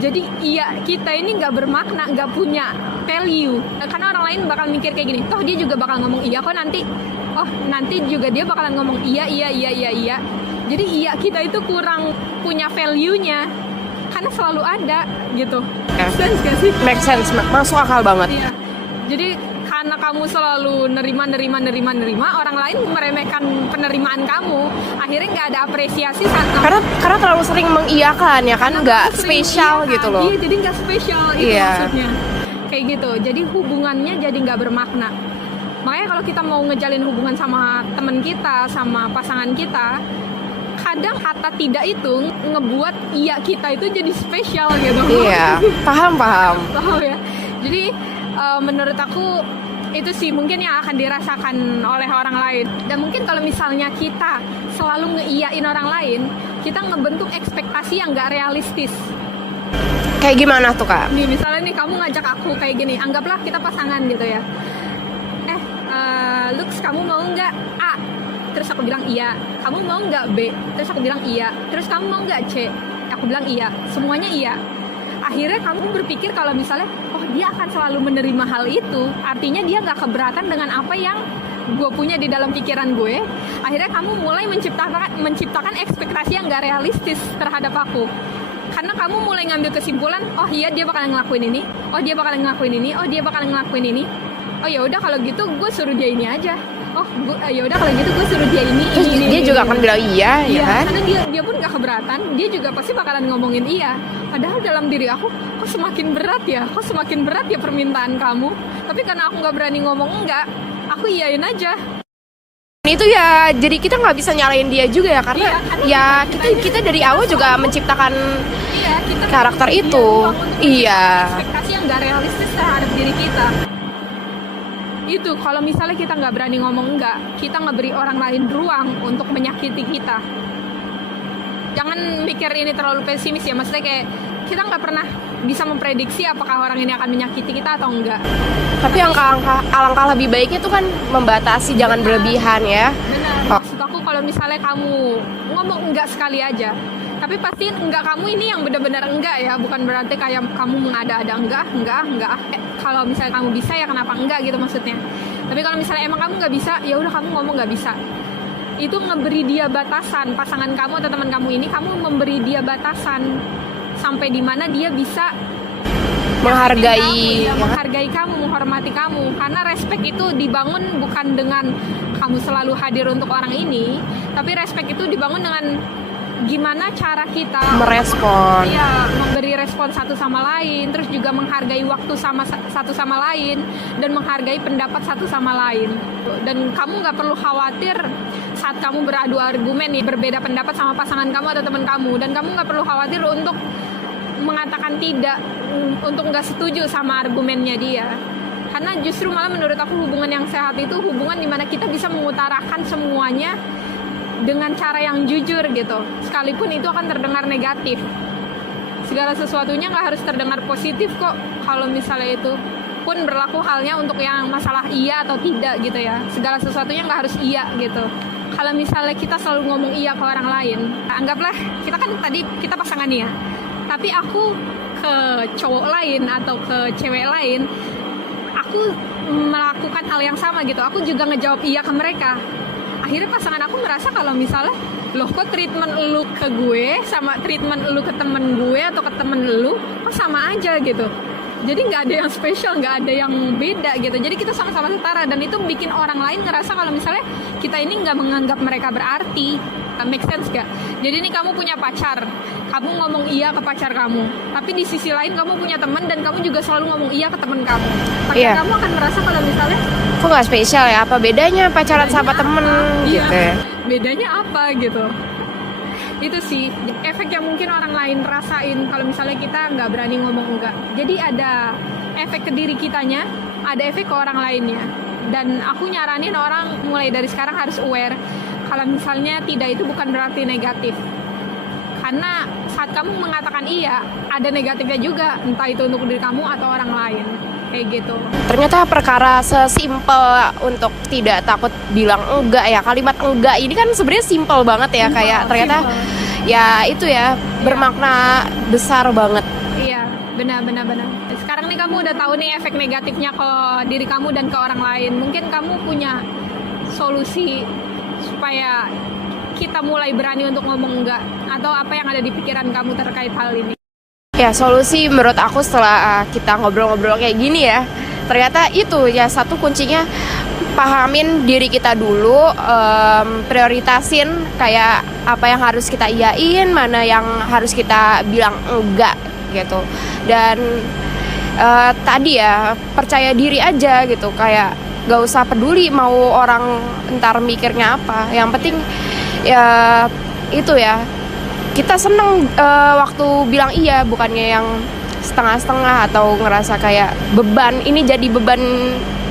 jadi iya kita ini nggak bermakna, nggak punya value. Karena orang lain bakal mikir kayak gini, toh dia juga bakal ngomong iya kok nanti. Oh nanti juga dia bakalan ngomong iya. Jadi iya kita itu kurang punya value-nya karena selalu ada gitu. Make sense gak sih? Make sense, masuk akal banget. Iya. Jadi karena kamu selalu nerima, orang lain meremehkan penerimaan kamu, akhirnya nggak ada apresiasi saat kamu. Karena terlalu sering mengiyakan ya kan, nggak spesial gitu loh. Iya, jadi nggak spesial itu Iya. maksudnya. Kayak gitu. Jadi hubungannya jadi nggak bermakna. Makanya kalau kita mau ngejalin hubungan sama teman kita, sama pasangan kita, kadang kata tidak itu ngebuat iya kita itu jadi spesial gitu. Iya, paham. Paham ya. Jadi menurut aku itu sih mungkin yang akan dirasakan oleh orang lain. Dan mungkin kalau misalnya kita selalu ngeiyain orang lain, kita ngebentuk ekspektasi yang nggak realistis. Kayak gimana tuh Kak? Nih misalnya nih kamu ngajak aku kayak gini, anggaplah kita pasangan gitu ya. Lux kamu mau nggak A? Terus aku bilang iya. Kamu mau nggak B? Terus aku bilang iya. Terus kamu mau nggak C? Aku bilang iya. Semuanya iya. Akhirnya kamu berpikir kalau misalnya, oh dia akan selalu menerima hal itu. Artinya dia nggak keberatan dengan apa yang gue punya di dalam pikiran gue. Akhirnya kamu mulai menciptakan ekspektasi yang nggak realistis terhadap aku. Karena kamu mulai ngambil kesimpulan, oh iya dia bakalan ngelakuin ini. Oh dia bakalan ngelakuin ini. Oh dia bakalan ngelakuin ini. Oh ya udah kalau gitu gue suruh dia ini aja. Oh ya udah kalau gitu gue suruh dia ini. Terus ini, dia ini, juga ini. akan bilang iya ya kan? Karena dia pun gak keberatan, dia juga pasti bakalan ngomongin iya. Padahal dalam diri aku, kok semakin berat ya permintaan kamu. Tapi karena aku gak berani ngomong enggak, aku iyain aja. Itu ya, jadi kita nggak bisa nyalain dia juga ya, karena Iya, ya kita dari awal juga menciptakan Kita karakter kasih dia itu. ruang untuk Iya. ekspektasi yang gak realistis terhadap diri kita. Itu kalau misalnya kita nggak berani ngomong enggak, kita ngeberi orang lain ruang untuk menyakiti kita. Jangan mikir ini terlalu pesimis ya, maksudnya kayak kita nggak pernah bisa memprediksi apakah orang ini akan menyakiti kita atau enggak. Tapi alangkah lebih baiknya tuh kan membatasi, jangan berlebihan ya. Benar. Maksud aku kalau misalnya kamu ngomong enggak sekali aja, tapi pastiin enggak kamu ini yang benar-benar enggak ya, bukan berarti kayak kamu mengada-ada enggak. Kalau misalnya kamu bisa ya kenapa enggak gitu maksudnya. Tapi kalau misalnya emang kamu nggak bisa, ya udah kamu ngomong nggak bisa. Itu ngeberi dia batasan, pasangan kamu atau teman kamu ini, kamu memberi dia batasan sampai di mana dia bisa Menghargai. menghargai kamu, menghormati kamu. Karena respect itu dibangun bukan dengan kamu selalu hadir untuk orang ini, tapi respect itu dibangun dengan gimana cara kita Merespon. Iya, memberi respon satu sama lain, terus juga menghargai waktu satu sama lain, dan menghargai pendapat satu sama lain. Dan kamu nggak perlu khawatir saat kamu beradu argumen nih, berbeda pendapat sama pasangan kamu atau teman kamu, dan kamu nggak perlu khawatir untuk mengatakan tidak, untuk nggak setuju sama argumennya dia. Karena justru malah menurut aku hubungan yang sehat itu hubungan dimana kita bisa mengutarakan semuanya dengan cara yang jujur gitu, sekalipun itu akan terdengar negatif. Segala sesuatunya nggak harus terdengar positif kok. Kalau misalnya itu pun berlaku halnya untuk yang masalah iya atau tidak gitu ya. Segala sesuatunya nggak harus iya gitu. Kalau misalnya kita selalu ngomong iya ke orang lain, anggaplah kita kan tadi kita pasangan ya, tapi aku ke cowok lain atau ke cewek lain, aku melakukan hal yang sama gitu. Aku juga ngejawab iya ke mereka. Akhirnya pasangan aku merasa kalau misalnya loh kok treatment lu ke gue sama treatment lu ke temen gue atau ke temen lu kok sama aja gitu. Jadi nggak ada yang spesial, nggak ada yang beda gitu. Jadi kita sama-sama setara, dan itu bikin orang lain ngerasa kalau misalnya kita ini nggak menganggap mereka berarti. Make sense gak? Jadi ini kamu punya pacar, kamu ngomong iya ke pacar kamu, tapi di sisi lain kamu punya teman dan kamu juga selalu ngomong iya ke teman kamu. Pacar kamu akan merasa kalau misalnya kok nggak spesial ya? Apa bedanya pacaran sama temen? Iya, gitu. Bedanya apa gitu? Itu sih efek yang mungkin orang lain rasain kalau misalnya kita nggak berani ngomong enggak. Jadi ada efek ke diri kitanya, ada efek ke orang lainnya. Dan aku nyaranin orang mulai dari sekarang harus aware kalau misalnya tidak itu bukan berarti negatif. Karena saat kamu mengatakan iya, ada negatifnya juga, entah itu untuk diri kamu atau orang lain. Kayak gitu. Ternyata perkara sesimpel untuk tidak takut bilang enggak ya. Kalimat enggak ini kan sebenarnya simpel banget ya, Simple, kayak ternyata ya itu ya bermakna besar banget. Iya, benar. Sekarang nih kamu udah tahu nih efek negatifnya ke diri kamu dan ke orang lain. Mungkin kamu punya solusi supaya kita mulai berani untuk ngomong enggak, atau apa yang ada di pikiran kamu terkait hal ini? Ya, solusi menurut aku setelah kita ngobrol-ngobrol kayak gini ya, ternyata itu ya satu kuncinya, pahamin diri kita dulu, prioritasin kayak apa yang harus kita iyain, mana yang harus kita bilang enggak gitu. Dan tadi ya percaya diri aja gitu, kayak gak usah peduli mau orang ntar mikirnya apa. Yang penting ya itu ya, kita seneng waktu bilang iya, bukannya yang setengah-setengah atau ngerasa kayak beban. Ini jadi beban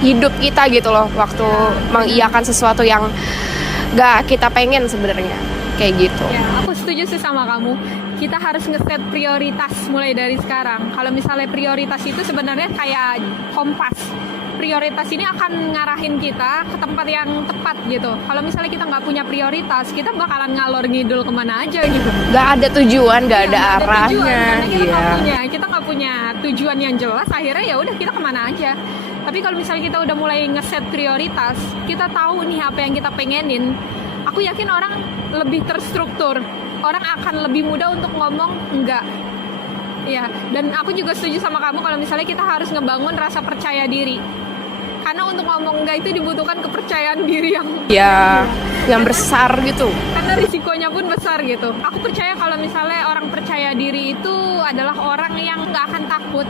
hidup kita gitu loh, waktu mengiyakan sesuatu yang gak kita pengen sebenarnya, kayak gitu. Ya, aku setuju sih sama kamu. Kita harus ngeset prioritas mulai dari sekarang. Kalau misalnya prioritas itu sebenarnya kayak kompas. Prioritas ini akan ngarahin kita ke tempat yang tepat gitu. Kalau misalnya kita nggak punya prioritas, kita bakalan ngalor ngidul kemana aja gitu. Gak ada tujuan, gak ada arahnya. Kita nggak punya tujuan yang jelas. Akhirnya ya udah kita kemana aja. Tapi kalau misalnya kita udah mulai ngeset prioritas, kita tahu nih apa yang kita pengenin. Aku yakin orang lebih terstruktur. Orang akan lebih mudah untuk ngomong enggak. Ya, dan aku juga setuju sama kamu kalau misalnya kita harus ngebangun rasa percaya diri. Karena untuk ngomong enggak itu dibutuhkan kepercayaan diri yang besar gitu. Karena risikonya pun besar gitu. Aku percaya kalau misalnya orang percaya diri itu adalah orang yang nggak akan takut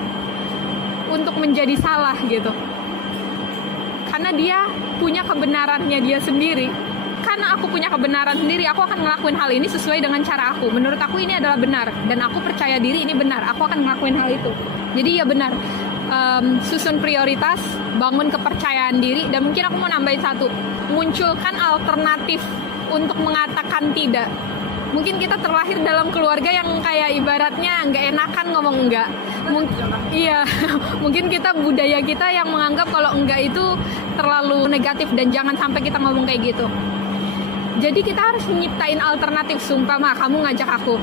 untuk menjadi salah gitu. Karena dia punya kebenarannya dia sendiri. Karena aku punya kebenaran sendiri, aku akan ngelakuin hal ini sesuai dengan cara aku. Menurut aku ini adalah benar, dan aku percaya diri ini benar. Aku akan ngelakuin hal itu. Jadi ya benar, susun prioritas, bangun kepercayaan diri, dan mungkin aku mau nambahin satu, munculkan alternatif untuk mengatakan tidak. Mungkin kita terlahir dalam keluarga yang kayak ibaratnya nggak enakan ngomong enggak. Iya, mungkin kita budaya kita yang menganggap kalau enggak itu terlalu negatif dan jangan sampai kita ngomong kayak gitu. Jadi kita harus nyiptain alternatif. Sumpama kamu ngajak aku,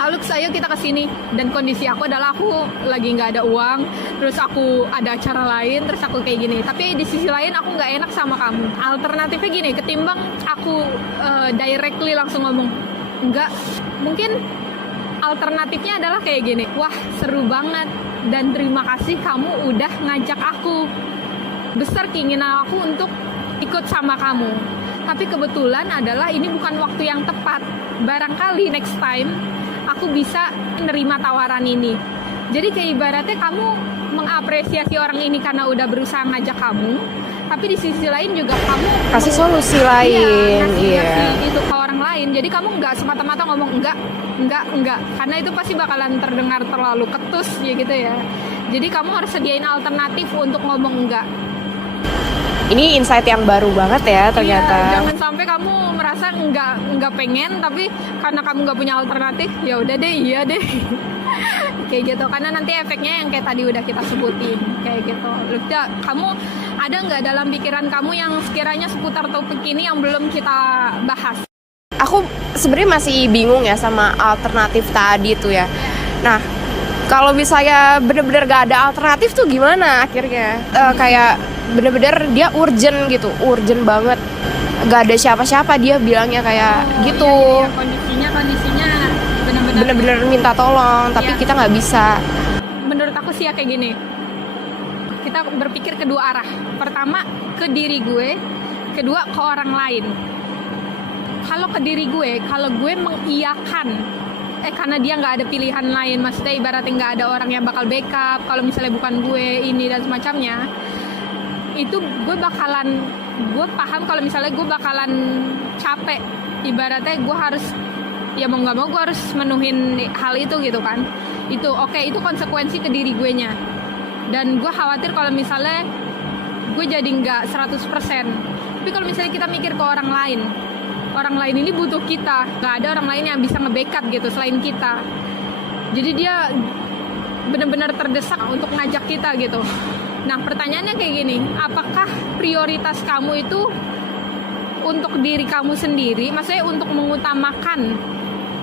Alux ayo kita kesini, dan kondisi aku adalah aku lagi nggak ada uang, terus aku ada acara lain, terus aku kayak gini. Tapi di sisi lain aku nggak enak sama kamu. Alternatifnya gini, ketimbang aku directly langsung ngomong enggak, mungkin alternatifnya adalah kayak gini, wah seru banget dan terima kasih kamu udah ngajak aku. Besar keinginan aku untuk ikut sama kamu. Tapi kebetulan adalah ini bukan waktu yang tepat. Barangkali next time aku bisa menerima tawaran ini. Jadi kayak ibaratnya kamu mengapresiasi orang ini karena udah berusaha ngajak kamu, tapi di sisi lain juga kamu kasih solusi lain. Kasih itu ke orang lain. Jadi kamu nggak semata-mata ngomong enggak, karena itu pasti bakalan terdengar terlalu ketus ya gitu ya. Jadi kamu harus sediain alternatif untuk ngomong enggak. Ini insight yang baru banget ya ternyata. Iya, jangan sampai kamu merasa nggak pengen, tapi karena kamu nggak punya alternatif, ya udah deh, iya deh. Kayak gitu, karena nanti efeknya yang kayak tadi udah kita sebutin, kayak gitu. Lutya, kamu ada nggak dalam pikiran kamu yang sekiranya seputar topik ini yang belum kita bahas? Aku sebenarnya masih bingung ya sama alternatif tadi tuh ya. Nah, kalau misalnya bener-bener gak ada alternatif tuh gimana akhirnya? Kayak bener-bener dia urgent gitu, urgent banget. gak ada siapa-siapa, dia bilangnya kayak gitu. Iya, kondisinya benar-benar Bener-bener minta tolong, tapi Iya. kita nggak bisa. menurut aku sih ya kayak gini. Kita berpikir kedua arah. Pertama ke diri gue, kedua ke orang lain. Kalau ke diri gue, kalau gue mengiyakan karena dia nggak ada pilihan lain, maksudnya ibaratnya nggak ada orang yang bakal backup kalau misalnya bukan gue ini dan semacamnya, itu gue paham kalau misalnya gue bakalan capek, ibaratnya gue harus, ya mau nggak mau gue harus menuhin hal itu gitu kan. Itu oke, itu konsekuensi ke diri gue nya, dan gue khawatir kalau misalnya gue jadi nggak 100%. Tapi kalau misalnya kita mikir ke orang lain ini butuh kita, nggak ada orang lain yang bisa nge-backup gitu selain kita. Jadi dia benar-benar terdesak untuk ngajak kita gitu. Nah pertanyaannya kayak gini, apakah prioritas kamu itu untuk diri kamu sendiri, maksudnya untuk mengutamakan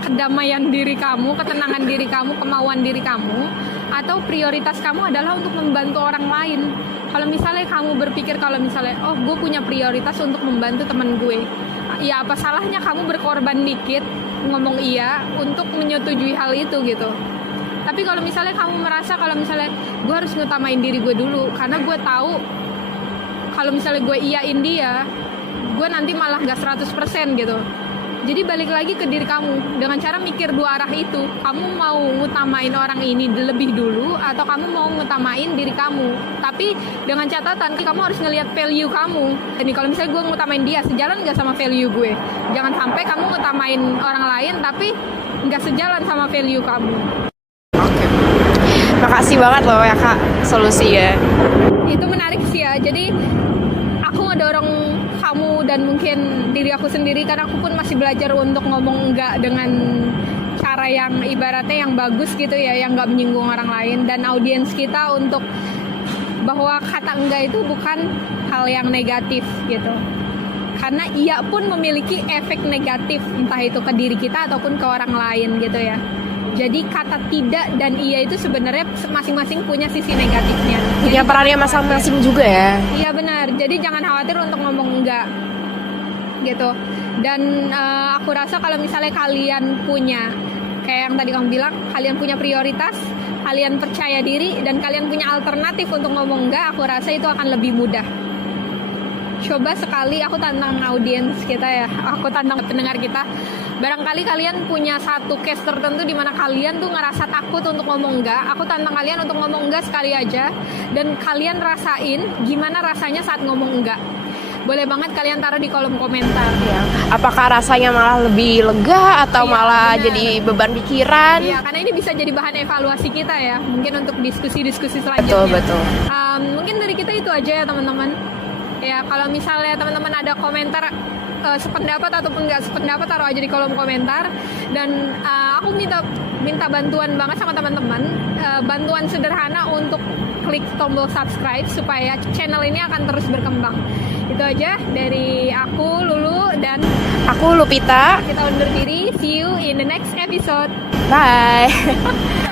kedamaian diri kamu, ketenangan diri kamu, kemauan diri kamu, atau prioritas kamu adalah untuk membantu orang lain? Kalau misalnya kamu berpikir kalau misalnya, oh gue punya prioritas untuk membantu teman gue, ya apa salahnya kamu berkorban dikit, ngomong iya untuk menyetujui hal itu gitu. Tapi kalau misalnya kamu merasa kalau misalnya gue harus ngutamain diri gue dulu, karena gue tahu kalau misalnya gue iyain dia, gue nanti malah gak 100% gitu. Jadi balik lagi ke diri kamu dengan cara mikir dua arah itu. Kamu mau ngutamain orang ini lebih dulu atau kamu mau ngutamain diri kamu. Tapi dengan catatan kamu harus ngelihat value kamu. Jadi kalau misalnya gue ngutamain dia, sejalan gak sama value gue? Jangan sampai kamu ngutamain orang lain tapi gak sejalan sama value kamu. Makasih banget loh ya Kak solusinya. Itu menarik sih ya. Jadi aku ngedorong kamu dan mungkin diri aku sendiri, karena aku pun masih belajar untuk ngomong enggak dengan cara yang ibaratnya yang bagus gitu ya, yang enggak menyinggung orang lain, dan audiens kita untuk bahwa kata enggak itu bukan hal yang negatif gitu. Karena iya pun memiliki efek negatif, entah itu ke diri kita ataupun ke orang lain gitu ya. Jadi kata tidak dan iya itu sebenarnya masing-masing punya sisi negatifnya. Punya perannya masing-masing juga ya. Iya benar. Jadi jangan khawatir untuk ngomong enggak gitu. Dan aku rasa kalau misalnya kalian punya, kayak yang tadi kamu bilang, kalian punya prioritas, kalian percaya diri, dan kalian punya alternatif untuk ngomong enggak, aku rasa itu akan lebih mudah. Coba sekali, aku tantang audiens kita ya, aku tantang pendengar kita. Barangkali kalian punya satu case tertentu di mana kalian tuh ngerasa takut untuk ngomong enggak. Aku tantang kalian untuk ngomong enggak sekali aja, dan kalian rasain gimana rasanya saat ngomong enggak. Boleh banget kalian taruh di kolom komentar ya. Apakah rasanya malah lebih lega atau Iya, malah benar. jadi beban pikiran? Iya, karena ini bisa jadi bahan evaluasi kita ya, mungkin untuk diskusi-diskusi selanjutnya. Betul. Mungkin dari kita itu aja ya teman-teman. Ya kalau misalnya teman-teman ada komentar sependapat ataupun nggak sependapat, taruh aja di kolom komentar. Dan aku minta bantuan banget sama teman-teman, bantuan sederhana untuk klik tombol subscribe supaya channel ini akan terus berkembang. Itu aja dari aku, Lulu, dan Aku Lupita. kita undur diri. See you in the next episode. Bye.